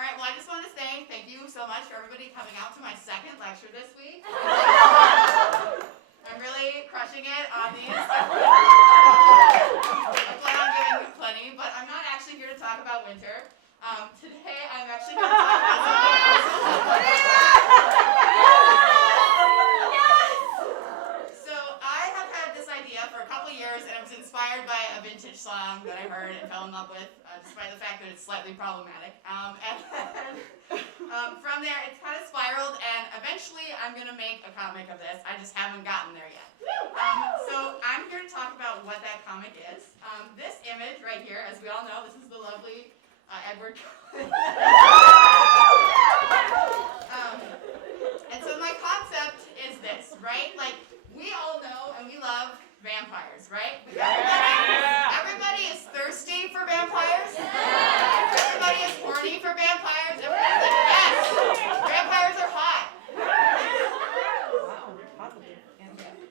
All right, well, I just want to say thank you so much for everybody coming out to my second lecture this week. I'm really crushing it on these. I plan on giving plenty, but I'm not actually here to talk about winter. Today, I'm actually here to talk about something else. So I have had this idea for a couple years, and it was inspired by a vintage song that I heard and fell in love with, despite the fact that it's slightly problematic. And then, from there, it's kind of spiraled, and eventually I'm going to make a comic of this. I just haven't gotten there yet. So I'm here to talk about what that comic is. This image right here, as we all know, this is the lovely Edward Cullen. And so my concept is this, right? Like, we all know and we love vampires, right? Everybody is thirsty for vampires. Everybody is horny for vampires. Everybody's like, yes, vampires are hot.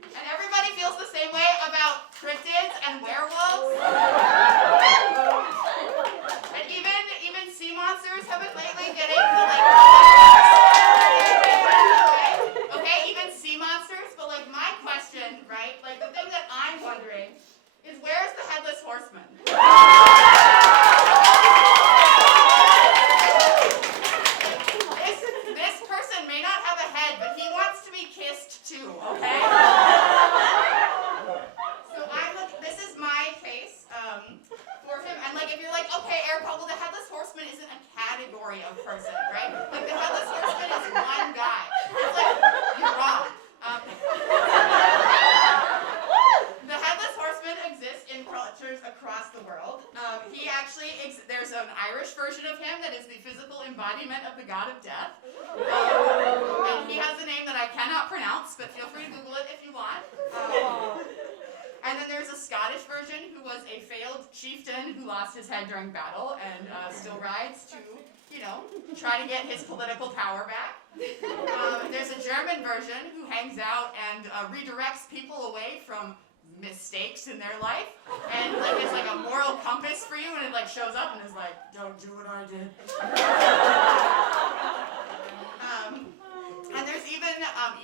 And everybody feels the same way about cryptids and werewolves. And even sea monsters have been lately getting the okay, even sea monsters, but like my question, right? Like the thing that I'm wondering is where's the Headless Horseman? This person may not have a head, but he wants to be kissed too, okay? So this is my case for him. And like if you're like, okay, Erika, well the Headless Horseman isn't a category of person, right? Like the Headless Horseman is one guy. It's like, you're wrong. The Headless Horseman exists in cultures across the world. He actually, there's an Irish version of him that is the physical embodiment of the god of death. And he has a name that I cannot pronounce, but feel free to Google it if you want. And then there's a Scottish version who was a failed chieftain who lost his head during battle and still rides to, try to get his political power back. There's a German version who hangs out and redirects people away from mistakes in their life, and like is like a moral compass for you, and it like shows up and is like, don't do what I did. And there's even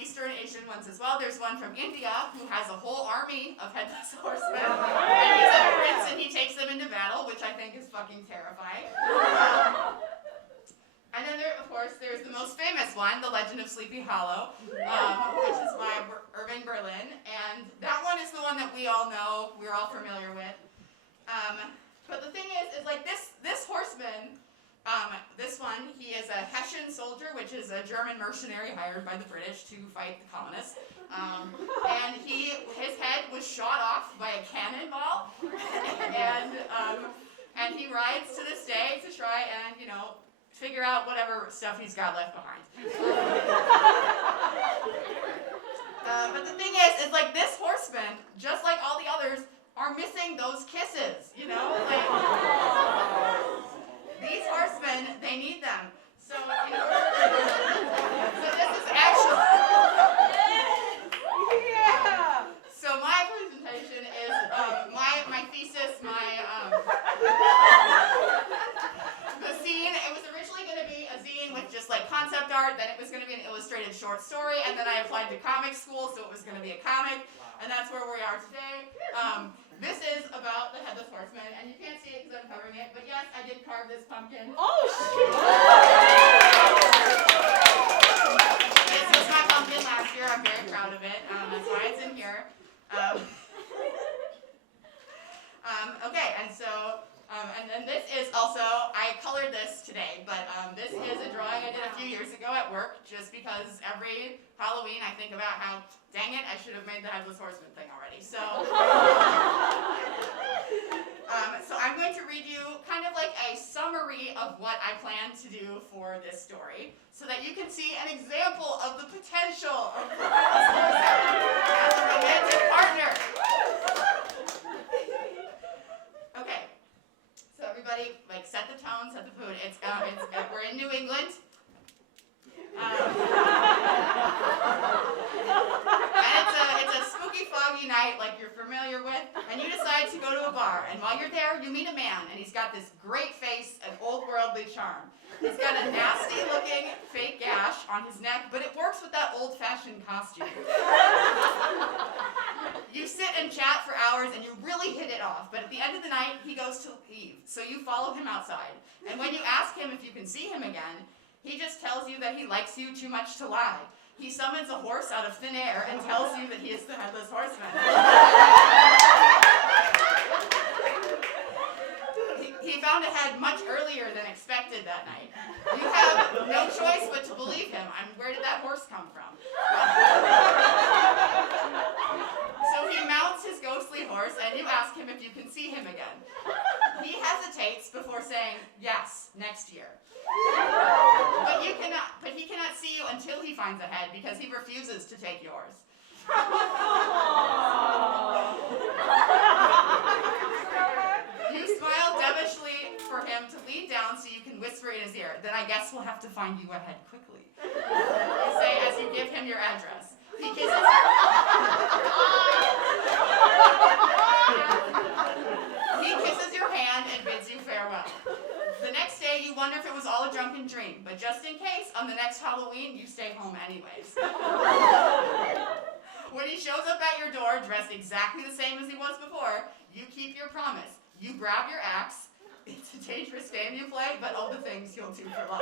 Eastern Asian ones as well. There's one from India who has a whole army of Headless Horsemen, and he's a prince and he takes them into battle, which I think is fucking terrifying. And then there, of course, there's the most famous one, The Legend of Sleepy Hollow, which is by Irving Berlin, and that one is the one that we all know, we're all familiar with. But the thing is like this horseman, this one, he is a Hessian soldier, which is a German mercenary hired by the British to fight the colonists. And his head was shot off by a cannonball, and he rides to this day to try and, figure out whatever stuff he's got left behind. But the thing is like this horseman, just like all the others, are missing those kisses, Like, these horsemen, they need them. So, so this is actually... Yeah! So my presentation is, my thesis, the scene, it was originally going to be a zine with just like concept art, then it was going to be an illustrated short story, and then I applied to comic school, so it was going to be a comic, and that's where we are today. This is about the Headless Horseman, and you can't see it because I'm covering it, but yes, I did carve this pumpkin. Oh, shit! This was my pumpkin last year. I'm very proud of it. That's why it's in here. Okay, and so, and then this is also, I colored this today, but this is a drawing I did a few years ago at work, just because every Halloween I think about how, dang it, I should have made the Headless Horseman thing already. So, so I'm going to read you kind of like a summary of what I plan to do for this story, so that you can see an example of the potential of the Headless Horseman as a romantic partner. Okay, so everybody, like, set the tone, set the mood. We're in New England. And it's a spooky, foggy night like you're familiar with, and you decide to go to a bar, and while you're there, you meet a man, and he's got this great face and old worldly charm. He's got a nasty-looking fake gash on his neck, but it works with that old-fashioned costume. You sit and chat for hours, and you really hit it off, but at the end of the night, he goes to leave, so you follow him outside. And when you ask him if you can see him again, he just tells you that he likes you too much to lie. He summons a horse out of thin air and tells you that he is the Headless Horseman. He found a head much earlier than expected that night. You have no choice but to believe him. Where did that horse come from? So he mounts his ghostly horse, and you ask him if you can see him again. He hesitates before saying, yes, next year. But he cannot see you until he finds a head, because he refuses to take yours. You smile devishly for him to lead down so you can whisper in his ear, then I guess we'll have to find you a head quickly. You say as you give him your address. He kisses your hand and bids you farewell. The next day, you wonder if it was all a drunken dream, but just in case, on the next Halloween, you stay home anyways. When he shows up at your door, dressed exactly the same as he was before, you keep your promise. You grab your axe. It's a dangerous game you play, but all the things you'll do for love.